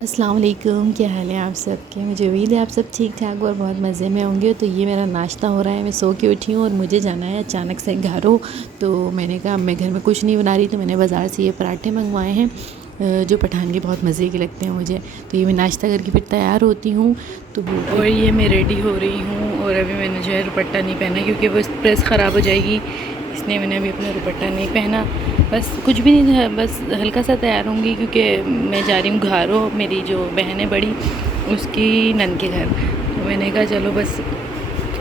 अस्सलाम वालेकुम, क्या हाल है आप सबके। मुझे उम्मीद है आप सब ठीक ठाक और बहुत मज़े में होंगे। तो ये मेरा नाश्ता हो रहा है, मैं सो के उठी हूँ और मुझे जाना है अचानक से घरों। तो मैंने कहा मैं घर में कुछ नहीं बना रही, तो मैंने बाज़ार से ये पराठे मंगवाए हैं जो पठान के बहुत मज़े के लगते हैं मुझे। तो ये मैं नाश्ता करके फिर तैयार होती हूँ। तो और ये मैं रेडी हो रही हूँ और अभी मैंने जो है दुपट्टा नहीं पहना क्योंकि वो प्रेस ख़राब हो जाएगी, इसलिए मैंने अभी अपना दुपट्टा नहीं पहना। बस कुछ भी नहीं था, बस हल्का सा तैयार होंगी क्योंकि मैं जा रही हूँ घरों, मेरी जो बहन है बड़ी उसकी नन के घर। तो मैंने कहा चलो, बस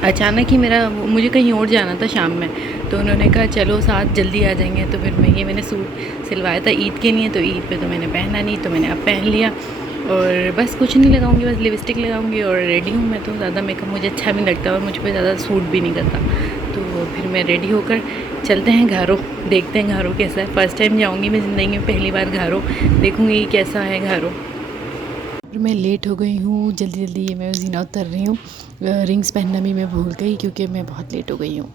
अचानक ही मुझे कहीं और जाना था शाम में, तो उन्होंने कहा चलो साथ जल्दी आ जाएंगे। तो फिर मैंने सूट सिलवाया था ईद के लिए, तो ईद पे तो मैंने पहना नहीं, तो मैंने अब पहन लिया। और बस कुछ नहीं लगाऊंगी, बस लिपस्टिक लगाऊंगी और रेडी हूँ। मैं तो ज़्यादा मेकअप मुझे अच्छा भी नहीं लगता और मुझ पर ज़्यादा सूट भी नहीं करता। तो फिर मैं रेडी होकर चलते हैं घरों, देखते हैं घरों कैसा है। फ़र्स्ट टाइम जाऊँगी मैं ज़िंदगी में, पहली बार घरों देखूँगी कैसा है घरों। मैं लेट हो गई हूँ, जल्दी जल्दी ये मैं ज़ीना उतर रही हूँ। रिंग्स पहनना भी मैं भूल गई क्योंकि मैं बहुत लेट हो गई हूँ।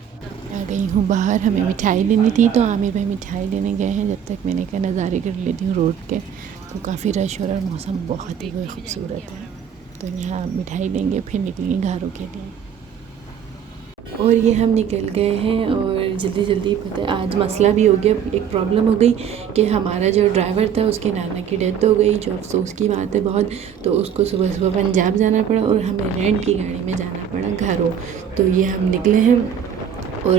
आ गई हूँ बाहर, हमें मिठाई लेनी थी तो आमिर भाई मिठाई लेने गए हैं। जब तक मैंने कहा नज़ारे कर लेती हूँ रोड के। तो काफ़ी रश हो रहा है, मौसम बहुत ही खूबसूरत है। तो यहाँ मिठाई लेंगे फिर निकलेंगे घरों के लिए। और ये हम निकल गए हैं और जल्दी जल्दी, पता है आज मसला भी हो गया। एक प्रॉब्लम हो गई कि हमारा जो ड्राइवर था उसके नाना की डेथ हो गई, जो अफसोस की बात है बहुत। तो उसको सुबह सुबह पंजाब जाना पड़ा और हमें रेंट की गाड़ी में जाना पड़ा घरों। तो ये हम निकले हैं और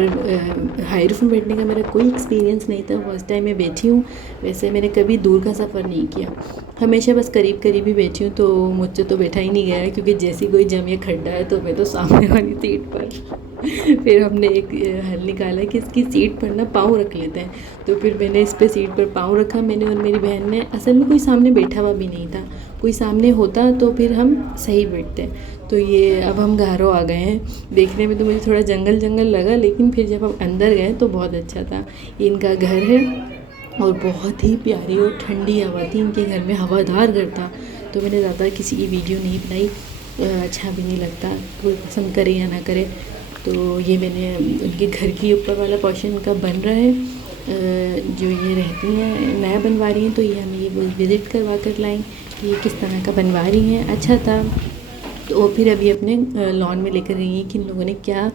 हाईरूफ में बैठने का मेरा कोई एक्सपीरियंस नहीं था, फर्स्ट टाइम मैं बैठी हूँ। वैसे मैंने कभी दूर का सफ़र नहीं किया, हमेशा बस करीब करीब ही बैठी हूँ। तो मुझसे तो बैठा ही नहीं गया क्योंकि जैसी कोई जम या खड्डा है तो मैं तो सामने वाली सीट पर फिर हमने एक हल निकाला कि इसकी सीट पर ना पाँव रख लेते हैं। तो फिर मैंने इस पर सीट पर पाँव रखा, मैंने और मेरी बहन ने। असल में कोई सामने बैठा हुआ भी नहीं था, कोई सामने होता तो फिर हम सही बैठते। तो ये अब हम घरों आ गए हैं। देखने में तो मुझे थोड़ा जंगल जंगल लगा, लेकिन फिर जब हम अंदर गए तो बहुत अच्छा था। ये इनका घर है और बहुत ही प्यारी और ठंडी हवा थी। इनके घर में हवादार घर था। तो मैंने ज़्यादा किसी की वीडियो नहीं बनाई, अच्छा भी नहीं लगता, कोई पसंद करे या ना करे। तो ये मैंने उनके घर की ऊपर वाला पोर्शन का बन रहा है, जो ये रहती हैं नया बनवा रही हैं। तो ये हमें ये विज़िट करवा कर लाएँ कि ये किस तरह का बनवा रही हैं। अच्छा था। तो फिर अभी अपने लॉन में लेकर गई हैं कि इन लोगों ने क्या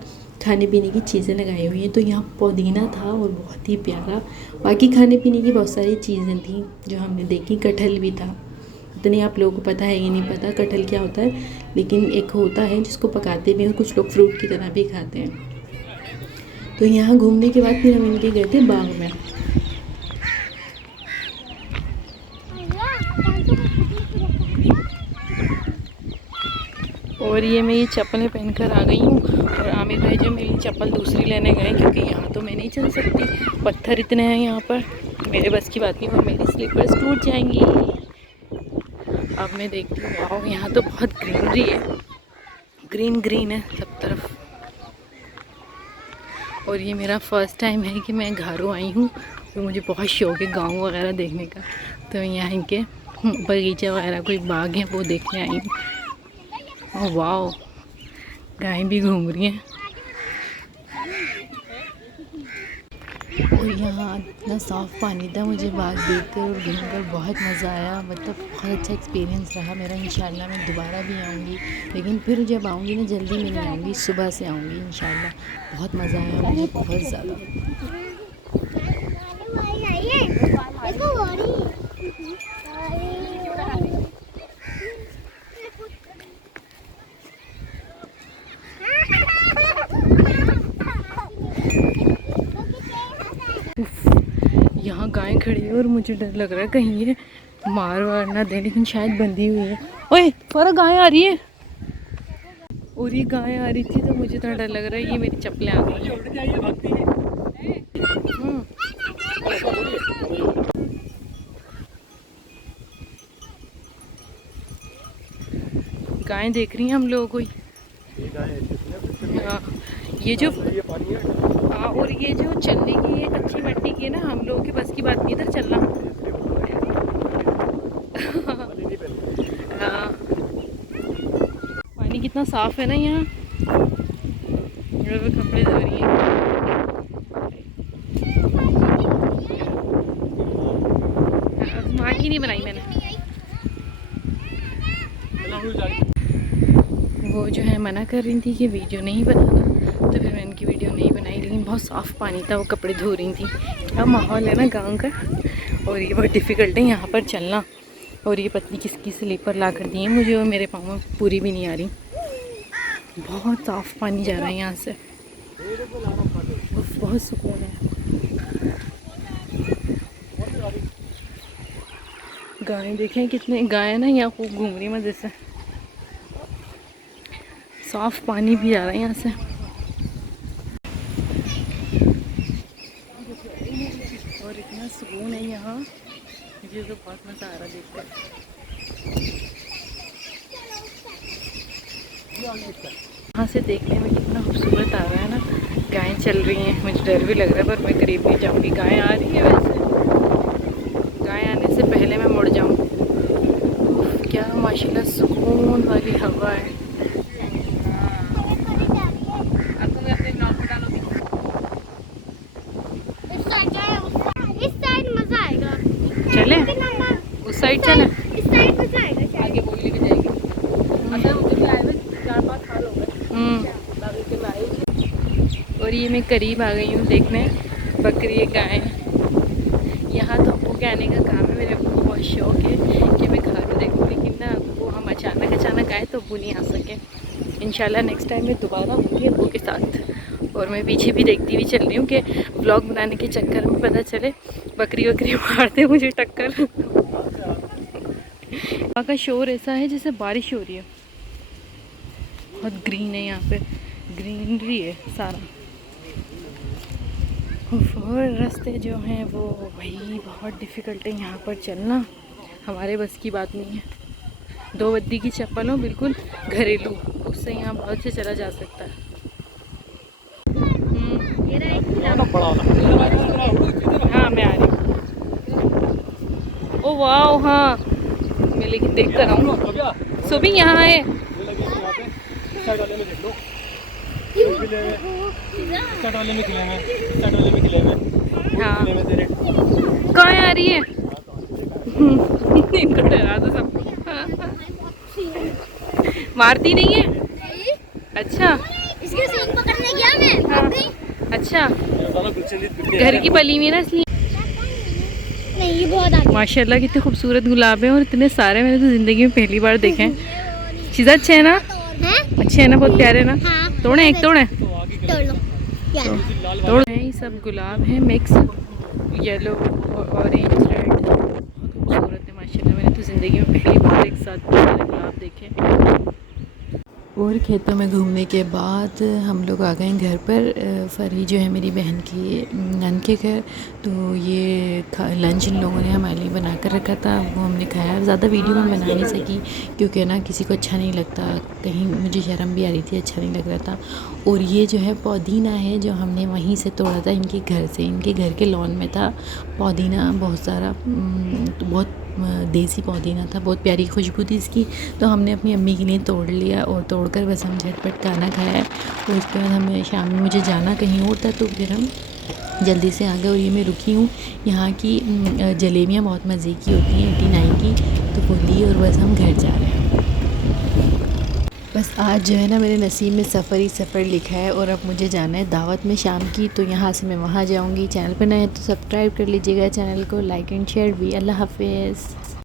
खाने पीने की चीज़ें लगाई हुई हैं। तो यहाँ पुदीना था और बहुत ही प्यारा। बाकी खाने पीने की बहुत सारी चीज़ें थी जो हमने देखी। कटहल भी था। इतनी आप लोगों को पता है ये नहीं पता कटहल क्या होता है, लेकिन एक होता है जिसको पकाते भी हैं, कुछ लोग फ्रूट की तरह भी खाते हैं। तो यहाँ घूमने के बाद फिर हम इनके गए थे बाग में। और ये मैं ये चप्पलें पहनकर आ गई हूँ और आमिर भाई जो मेरी चप्पल दूसरी लेने गए क्योंकि यहाँ तो मैं नहीं चल सकती, पत्थर इतने हैं यहाँ पर, मेरे बस की बात नहीं और मेरी स्लीपर्स टूट जाएंगी। अब मैं देखती हूँ, वाओ यहाँ तो बहुत ग्रीनरी है, ग्रीन ग्रीन है सब तरफ। और ये मेरा फ़र्स्ट टाइम है कि मैं घरों आई हूँ और मुझे बहुत शौक है गाँव वगैरह देखने का। तो यहाँ इनके बगीचा वगैरह कोई बाग है वो देखने आई हूँ। ओह वाओ, गाय भी घूम रही हैं। और यहाँ इतना साफ़ पानी था, मुझे बाग देखकर और घूमकर बहुत मज़ा आया। मतलब बहुत अच्छा एक्सपीरियंस रहा मेरा। इंशाल्लाह मैं दोबारा भी आऊँगी, लेकिन फिर जब आऊँगी ना जल्दी में नहीं आऊँगी, सुबह से आऊँगी इंशाल्लाह। बहुत मज़ा आया मुझे, बहुत ज़्यादा। यहाँ गाय खड़ी है और मुझे डर लग रहा है कहीं ये मार वार ना दे, लेकिन शायद बंधी हुई है। ओए फौरा गाय आ रही है, और ये गाय आ रही थी तो मुझे थोड़ा डर लग रहा है। ये मेरी चप्पलें आ गई हैं। गाय देख रही हैं हम लोगों को। हाँ, ये जो हाँ, और ये जो चलने की ये कच्ची मिट्टी की है ना, हम लोगों के बस की बात नहीं इधर चलना। हाँ, पानी कितना साफ है ना यहाँ, कपड़े धो रही हैं। माँ की नहीं बनाई मैंने। वो जो है मना कर रही थी कि वीडियो नहीं बनाना, तो फिर मैंने उनकी वीडियो नहीं बनाई। लेकिन बहुत साफ़ पानी था, वो कपड़े धो रही थी। क्या माहौल है ना गांव का। और ये बहुत डिफ़िकल्ट है यहाँ पर चलना। और ये पतली किसकी स्लीपर ला कर दी है मुझे, और मेरे पाँव में पूरी भी नहीं आ रही। बहुत साफ़ पानी जा रहा है यहाँ से, बहुत सुकून है। गाय देखें कितने गाय ना यहाँ खूब घूम रही मज़े से। साफ़ पानी भी आ रहा है यहाँ से। और इतना सुकून है यहाँ, मुझे तो बहुत मज़ा आ रहा है देखकर। यहाँ से देखने में कितना खूबसूरत आ रहा है ना। गायें चल रही हैं, मुझे डर भी लग रहा है, पर मैं करीब नहीं जाऊँगी। गायें आ रही है, वैसे गाय आने से पहले मैं मुड़ जाऊँ। क्या माशाल्लाह सुकून वाली हवा है। चले उस साइड, चले इस साइड मजा आएगा, आगे बोली भी जाएगी। और ये मैं करीब आ गई हूँ देखने बकरी गाय। यहाँ तो अब्बू के आने का काम है। मेरे अब्बू को बहुत शौक है कि मैं घर में देखूँ, लेकिन ना अब्बू हम अचानक आए तो अब्बू नहीं आ सके। इंशाल्लाह नेक्स्ट टाइम मैं दोबारा आऊँगी अब्बू के साथ। और मैं पीछे भी देखती हुई चल रही हूँ कि व्लॉग बनाने के चक्कर में पता चले बकरी वकरी मारते मुझे टक्कर। वहाँ का शोर ऐसा है जैसे बारिश हो रही है। बहुत ग्रीन है यहाँ पे, ग्रीनरी है सारा। और रास्ते जो हैं वो भाई बहुत डिफ़िकल्ट है यहाँ पर चलना, हमारे बस की बात नहीं है। 2 बद्दी की चप्पल हो, बिल्कुल घरेलू, उससे यहाँ बहुत से चला जा सकता है। हाँ मैं आ रही हूँ। ओ वाह, हाँ मैं लेकिन देख कर आऊँ। सो भी यहाँ है। हाँ कहाँ आ रही है? इनको डरा दो सबको। मारती नहीं है? अच्छा इसके सींग पकड़ने गया मैं। हाँ। अच्छा घर की पली में ना, इसलिए। नहीं ये बहुत आगे। माशाल्लाह कितने खूबसूरत गुलाब हैं, और इतने सारे मैंने तो ज़िंदगी में पहली बार देखे हैं। चीज़ अच्छे है ना, अच्छे है ना, बहुत प्यारे ना। हाँ, तोड़े एक तोड़े तोड़ लो तोड़। ये सब गुलाब हैं मिक्स, येलो ऑरेंज रेड, बहुत खूबसूरत है माशाल्लाह। मैंने तो ज़िंदगी में पहली बार एक साथ सारे गुलाब देखे। और खेतों में घूमने के बाद हम लोग आ गए घर पर। फरी जो है मेरी बहन की नन के घर, तो ये लंच इन लोगों ने हमारे लिए बना कर रखा था, वो हमने खाया। ज़्यादा वीडियो में बना नहीं सकी क्योंकि ना किसी को अच्छा नहीं लगता, कहीं मुझे शर्म भी आ रही थी, अच्छा नहीं लग रहा था। और ये जो है पुदीना है जो हमने वहीं से तोड़ा था, इनके घर से, इनके घर के लॉन में था पुदीना बहुत सारा। तो बहुत देसी पुदीना था, बहुत प्यारी खुशबू थी इसकी। तो हमने अपनी अम्मी के लिए तोड़ लिया, और तोड़कर बस हम झटपट खाना खाया। और उसके बाद हमें शाम में मुझे जाना कहीं और था, तो फिर हम जल्दी से आ गए। और ये मैं रुकी हूँ, यहाँ की जलेबियाँ बहुत मज़े की होती हैं 89 की, तो वो ली और बस हम घर जा रहे हैं। बस आज जो है ना मेरे नसीब में सफ़र ही सफ़र लिखा है, और अब मुझे जाना है दावत में शाम की, तो यहाँ से मैं वहाँ जाऊँगी। चैनल पर नए हैं तो सब्सक्राइब कर लीजिएगा चैनल को, लाइक एंड शेयर भी। अल्लाह हाफ़िज़।